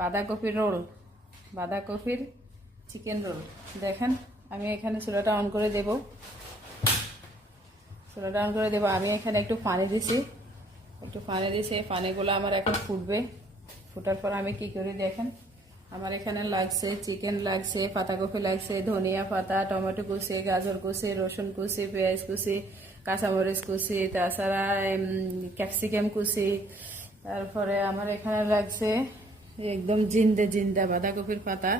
বাঁধাকপির রোল, বাঁধাকপির chicken role দেখেন, আমি এখানে চুলাটা অন করে দেব। চুলাটা অন করে দেব। আমি এখানে একটু পানি দিছি। একটু পানি দিছি। এই পানিগুলো আমার এখন ফুটবে। ফুটার পর আমি কি করি দেখেন? আমার এখানে লাগছে চিকেন লাগছে পাতাকপি, লাগছে ধনিয়া পাতা, টমেটো কুচি, গাজর কুচি, রসুন কুচি, পেঁয়াজ কুচি, কাঁচামরিচ কুচি, তাছাড়া ক্যাপসিকাম কুচি তারপরে আমার এখানে লাগছে একদম জিন্দে জিন্দা বাঁধাকপির পাতা।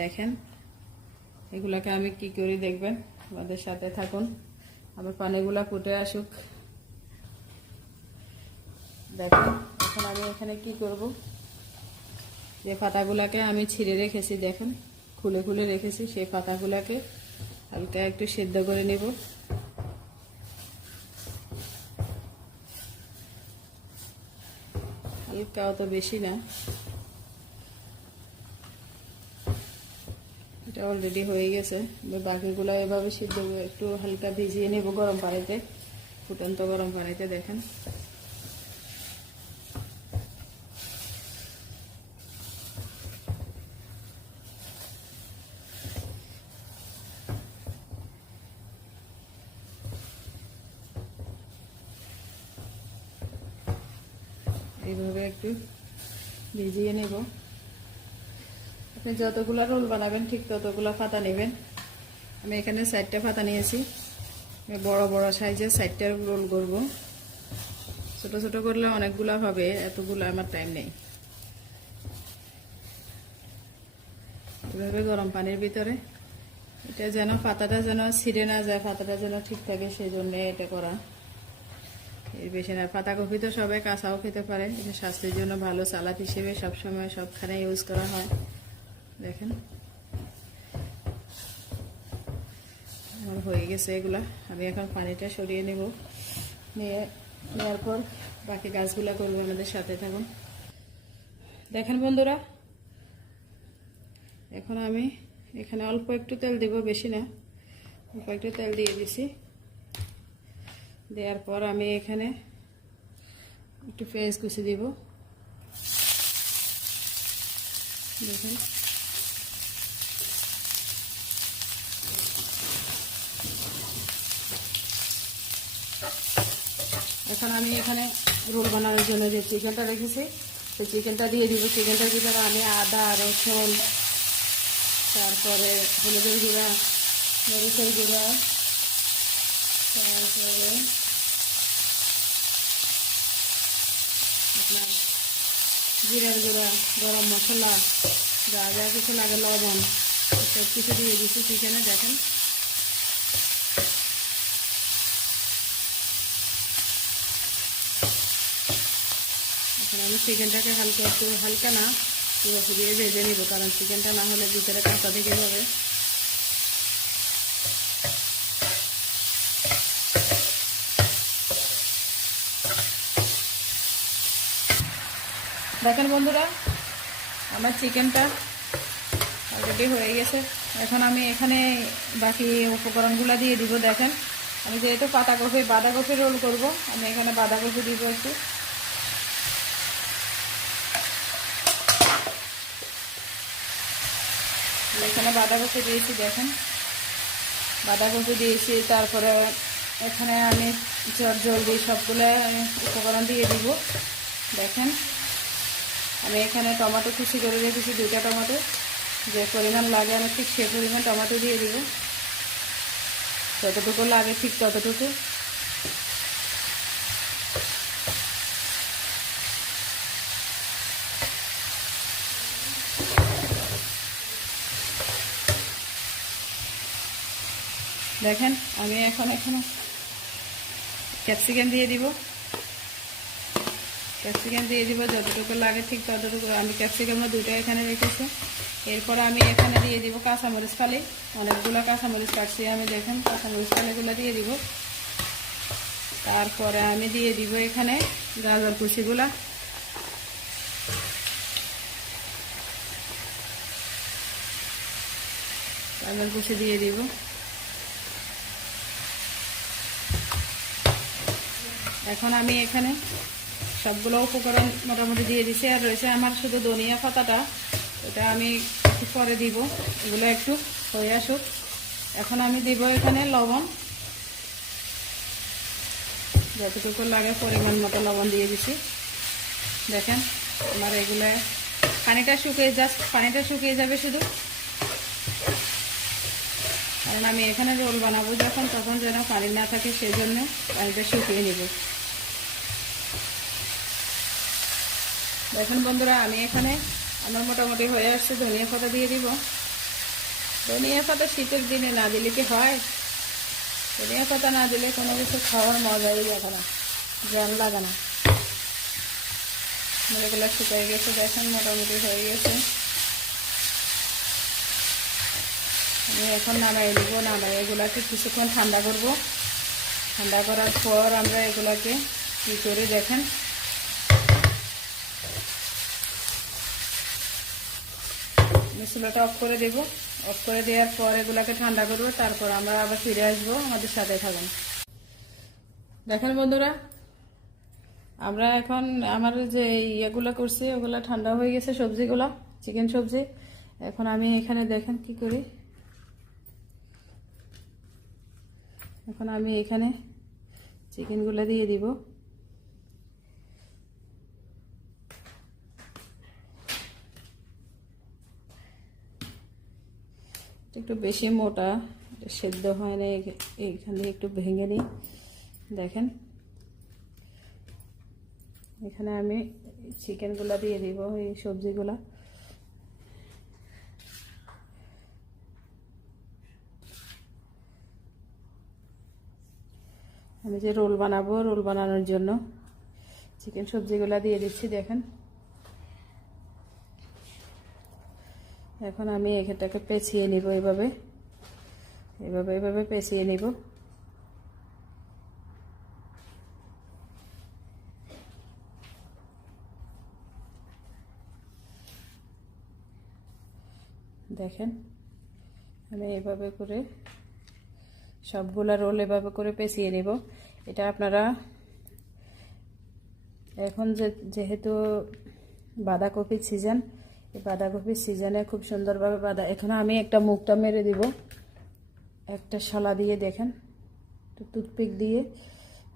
দেখেন, এগুলাকে আমি কি করি দেখবেন? আমাদের সাথে থাকুন। আমার পানিগুলা ফুটে আসুক। দেখেন, এখন আমি এখানে কি করব? যে পাতাগুলাকে আমি ছিঁড়ে রেখেছি, দেখেন, খুলে খুলে রেখেছি, সেই পাতাগুলাকে হালকা একটু সেদ্ধ করে নেব। হালকা তো বেশি না। এটা অলরেডি হয়ে গেছে। এবার বাকিগুলো এভাবে সিদ্ধ একটু হালকা ভিজিয়ে নেব গরম পানিতে। ফুটন্ত গরম পানিতে দেখেন। এইভাবে একটু ভিজিয়ে নেব। আপনি যতগুলো রোল বানাবেন, ঠিক ততগুলো পাতা নেবেন। আমি এখানে চারটে পাতা নিয়েছি। বড় বড় সাইজের চারটে রোল করব। ছোট ছোট করলে অনেকগুলো হবে, এতগুলো আমার টাইম নেই। এভাবে গরম পানির ভিতরে। এটা যেন পাতাটা যেন ছিঁড়ে না যায়, পাতাটা যেন ঠিক থাকে, সেই জন্য এটা করা। এর বেশি না পাতাকপি তো সবাই কাঁচাও খেতে পারে এটা স্বাস্থ্যের জন্য ভালো সালাদ হিসেবে সবসময় সবখানে ইউজ করা হয়। দেখেন। আমার হয়ে গেছে এগুলা। আমি এখন পানিটা সরিয়ে নেব। নিয়ে নেওয়ার পর বাকি গাছগুলা করব আমাদের সাথে থাকুন। দেখেন বন্ধুরা, এখন আমি এখানে অল্প একটু তেল দেব, বেশি না। অল্প একটু তেল দিয়ে দিছি। দেওয়ার পর আমি এখানে একটু পেঁয়াজ কুচি দিব। দেখুন। এখন আমি এখানে রোল বানানোর জন্য যে চিকেনটা রেখেছি, সেই চিকেনটা দিয়ে দিব। চিকেনটার ভিতরে আমি আদা, রসুন, তারপরে হলুদের গুঁড়া, মরিচের গুঁড়া তারপরে আপনার জিরার গুঁড়া গরম মশলা যা যা কিছু লাগে লবণ সব কিছু দিয়ে দিচ্ছি চিকেনে দেখেন এখন আমি চিকেনটাকে হালকা একটু হালকা না পুরো দিয়ে ভেজে নিব কারণ চিকেনটা না হলে ভিতরে কাঁচা থেকে যাবে দেখেন বন্ধুরা, আমার চিকেনটা অলরেডি হয়ে গেছে। এখন আমি এখানে বাকি উপকরণগুলো দিয়ে দিব, দেখেন। আমি যেহেতু পাতাকপি, বাঁধাকপি রোল করব, আমি এখানে বাঁধাকপি দিব একটু। এখানে বাঁধাকপি দিয়েছি, দেখেন। বাঁধাকপি দিয়েছি, তারপরে এখানে আমি জল জলদি সবগুলো উপকরণ দিয়ে দিব, দেখেন। আমি এখানে টমেটো কুচি করে রেখেছি, দুইটা টমেটো। যে পরিমাণ লাগে আমি ঠিক সে পরিমাণ টমেটো দিয়ে দিব। যতটুকু লাগে ঠিক ততটুকু। দেখেন, আমি এখন এখানে ক্যাপসিকাম দিয়ে দিব। ক্যাপসিকাম দিয়ে দিব, যতটুকু লাগে ঠিক ততটুকু। আমি ক্যাপসিকাম দুটো এখানে রেখেছি। এরপর আমি এখানে দিয়ে দিব কাঁচামরিচ ফালি। অনেকগুলো কাঁচামরিচ কাটছি আমি, দেখেন। কাঁচামরিচ ফালিগুলো দিয়ে দিব। তারপরে আমি দিয়ে দিব এখানে গাজর কুচিগুলা। গাজর কুচি দিয়ে দিব। এখন আমি এখানে সবগুলো উপকরণ মোটামুটি দিয়ে দিছি আর রয়েছে আমার শুধু ধনিয়া পাতাটা। এটা আমি একটু পরে দিব। এগুলো একটু হয়ে আসুক। এখন আমি দিব এখানে লবণ। যতটুকু লাগে পরিমাণ মতো লবণ দিয়ে দিছি। দেখেন, আমার এগুলো পানিটা শুকিয়ে জাস্ট পানিটা শুকিয়ে যাবে শুধু। কারণ আমি এখানে রোল বানাবো যখন, তখন যেন পানি না থাকে সেই জন্য পানিটা শুকিয়ে নেব। দেখুন বন্ধুরা, আমি এখানে আমার মোটামুটি হয়ে আসছে, ধনিয়া পাতা দিয়ে দিব। ধনিয়া পাতা শীতের দিনে না দিলে কি হয়? ধনিয়া পাতা না দিলে কোনো কিছু খাওয়ার মজাই লাগে না, জ্ঞান লাগে না। আমার এগুলো শুকিয়ে গেছে, দেখেন মোটামুটি হয়ে গেছে। আমি এখন নামাই নেব নামাই এগুলাকে কিছুক্ষণ ঠান্ডা করব। ঠান্ডা করার পর আমরা এগুলাকে কী করে দেখেন? মিশ্রটা অফ করে দেব। অফ করে দেওয়ার পর এগুলাকে ঠান্ডা করব, তারপর আমরা আবার ফিরে আসব আমাদের সাথে থাকুন। দেখেন বন্ধুরা, আমরা এখন আমার যে ইয়েগুলো করছি, ওগুলো ঠান্ডা হয়ে গেছে, সবজিগুলো চিকেন সবজি। এখন আমি এখানে দেখেন কি করি। এখন আমি এখানে চিকেনগুলো দিয়ে দিব। একটু বেশি মোটা, সেদ্ধ হয় না এইখান দিয়ে একটু ভেঙে নিই। দেখেন। এখানে আমি চিকেনগুলো দিয়ে দিব, এই সবজিগুলা। আমি যে রোল বানাবো, রোল বানানোর জন্য চিকেন সবজিগুলো দিয়ে দিচ্ছি, দেখেন। এখন আমি এখানটাকে পেঁচিয়ে নিব এভাবে। এভাবে এভাবে পেঁচিয়ে নিব। দেখেন, আমি এভাবে করে সবগুলা রোল এভাবে করে পেঁচিয়ে নেব। এটা আপনারা এখন যেহেতু বাঁধাকপির সিজন এই বাঁধাকপির সিজনে খুব সুন্দরভাবে বাঁধা। এখানে আমি একটা মুখটা মেরে দিব। একটা শলা দিয়ে দেখেন, একটু টুথপিক দিয়ে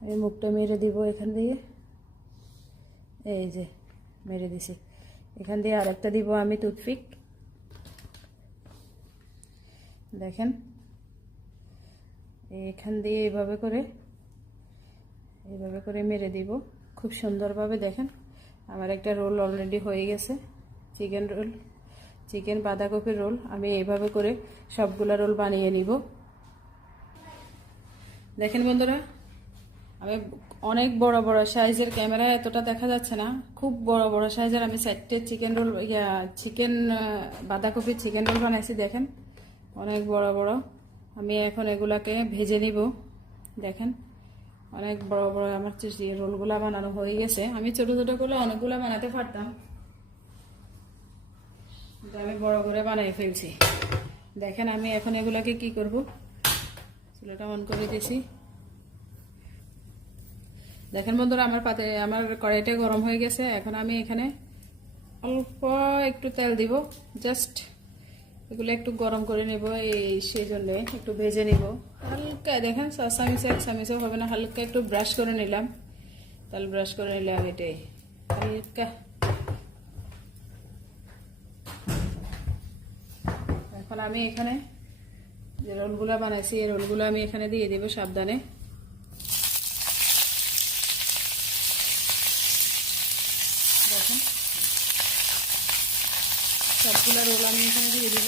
আমি মুখটা মেরে দিব এখান দিয়ে। এই যে, মেরে দিছি। এখান দিয়ে আরেকটা দিব আমি টুথপিক। দেখেন, এখান দিয়ে এইভাবে করে এইভাবে করে মেরে দিব। খুব সুন্দরভাবে দেখেন, আমার একটা রোল অলরেডি হয়ে গেছে। চিকেন রোল চিকেন বাঁধাকপির রোল আমি এইভাবে করে সবগুলা রোল বানিয়ে নিব। দেখেন বন্ধুরা, আমি অনেক বড় বড় সাইজের ক্যামেরা এতটা দেখা যাচ্ছে না। খুব বড় বড় সাইজের আমি চারটে চিকেন রোল ইয়া চিকেন বাঁধাকপির চিকেন রোল বানাইছি, দেখেন। অনেক বড় বড়। আমি এখন এগুলাকে ভেজে নিব, দেখেন। অনেক বড় বড় আমার রোলগুলা বানানো হয়ে গেছে। আমি ছোটো ছোটো করে অনেকগুলো বানাতে পারতাম। আমি বড় করে বানাই ফেলছি। দেখেন আমি এখন এগুলাকে কি করব? চুলাটা অন করে দিয়েছি। দেখেন বন্ধুরা, আমার পাতে, আমার কড়াইটা গরম হয়ে গেছে। এখন আমি এখানে অল্প একটু তেল দিব। জাস্ট এগুলো একটু গরম করে নেব, এই সেই জন্য একটু ভেজে নিব। হালকা, দেখেন চামিচে এক চামিচও হবে না। হালকা একটু ব্রাশ করে নিলাম। তাহলে ব্রাশ করে নিলাম এটাই। হালকা। এখন আমি এখানে যে রোলগুলো বানাইছি, এই রোলগুলো আমি এখানে দিয়ে দেবো সাবধানে। দেখেন। সবগুলো রোল আমি এখানে দিয়ে দিব।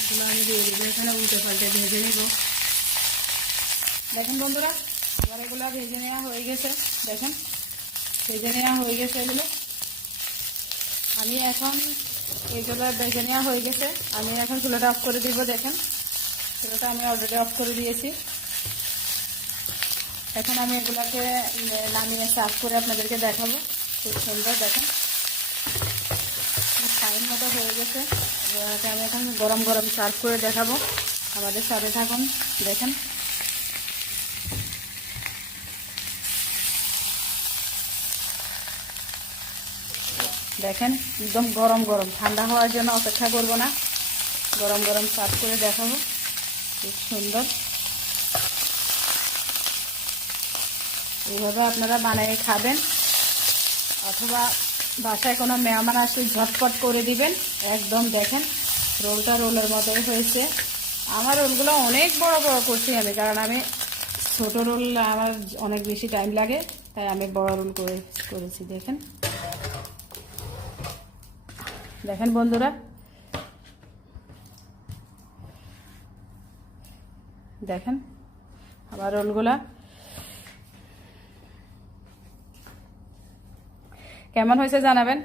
এগুলো আমি দিয়ে দিব, এখানে উল্টে পাল্টে ভেজে নেব। দেখেন বন্ধুরা আমার এগুলো ভেজে নেওয়া হয়ে গেছে, দেখেন। ভেজে নেওয়া হয়ে গেছে এগুলো। আমি এখন এগুলো ভেজে নেওয়া হয়ে গেছে। আমি এখন চুলাটা অফ করে দিব, দেখেন। চুলাটা আমি অলরেডি অফ করে দিয়েছি। এখন আমি এগুলাকে নামিয়ে সার্ভ করে আপনাদেরকে দেখাবো। খুব সুন্দর, দেখেন। টাইম মতো হয়ে গেছে। এবারে আমি এখন গরম গরম সার্ভ করে দেখাবো। আমাদের সাথে থাকুন, দেখেন। দেখেন, একদম গরম গরম। ঠান্ডা হওয়ার জন্য অপেক্ষা করব না। গরম গরম সার্ভ করে দেখাবো। খুব সুন্দর। এইভাবে আপনারা বানিয়ে খাবেন। অথবা বাসায় কোনো মেহমান আসলে ঝটপট করে দিবেন। একদম দেখেন, রোলটা রোলের মতোই হয়েছে। আমার রোলগুলো অনেক বড় বড় করছি আমি, কারণ আমি ছোট রোল আমার অনেক বেশি টাইম লাগে, তাই আমি বড় রোল করে, করেছি, দেখেন। দেখেন বন্ধুরা। দেখেন আবার রোলগুলা। কেমন হয়েছে জানাবেন?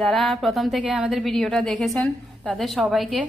যারা প্রথম থেকে আমাদের ভিডিওটা দেখেছেন, তাদের সবাইকে